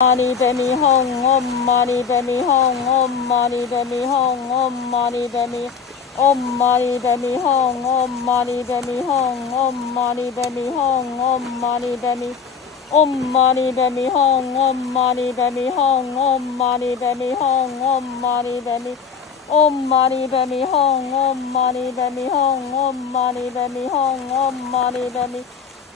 mani padme hum, om mani padme hum, om mani padme hum, om mani padme om mani padme hum, om mani padme hum, om mani padme hum, om mani padme om mani padme hum, om mani padme hum, om mani padme hum, om mani padme om mani padme hum, om mani padme hum, om mani padme hum, om mani padme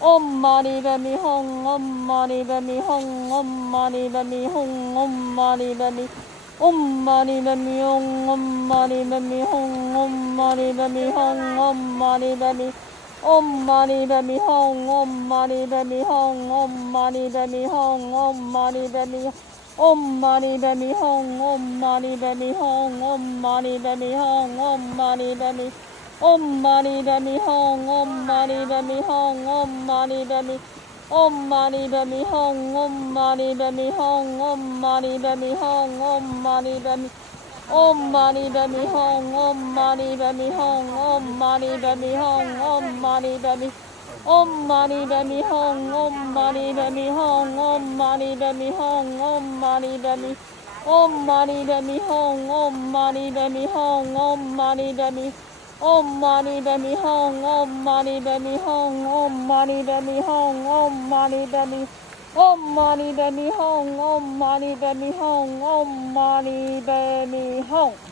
om mani padme hum, om mani padme hum, om mani padme hum, om mani padme om mani padme hum, om mani padme hum, om mani padme hum, om mani padme om mani padme hum, om mani padme hum, om mani padme hum, om mani padme om mani padme hum, om mani padme hum, om mani padme hum, om mani padme om mani padme hum, om mani padme hum, om mani padme om mani padme hum, om mani padme hum, om mani padme hum, om mani padme om mani padme hum, om mani padme hum, om mani padme hum, om mani padme om mani padme hum, om mani padme hum, om mani padme hum, om mani padme om mani padme hum, om mani padme hum, om mani padme om mani padme hum, om mani padme hum, om mani padme hum, om mani padme om mani padme hum, om mani padme hum, om mani padme hum.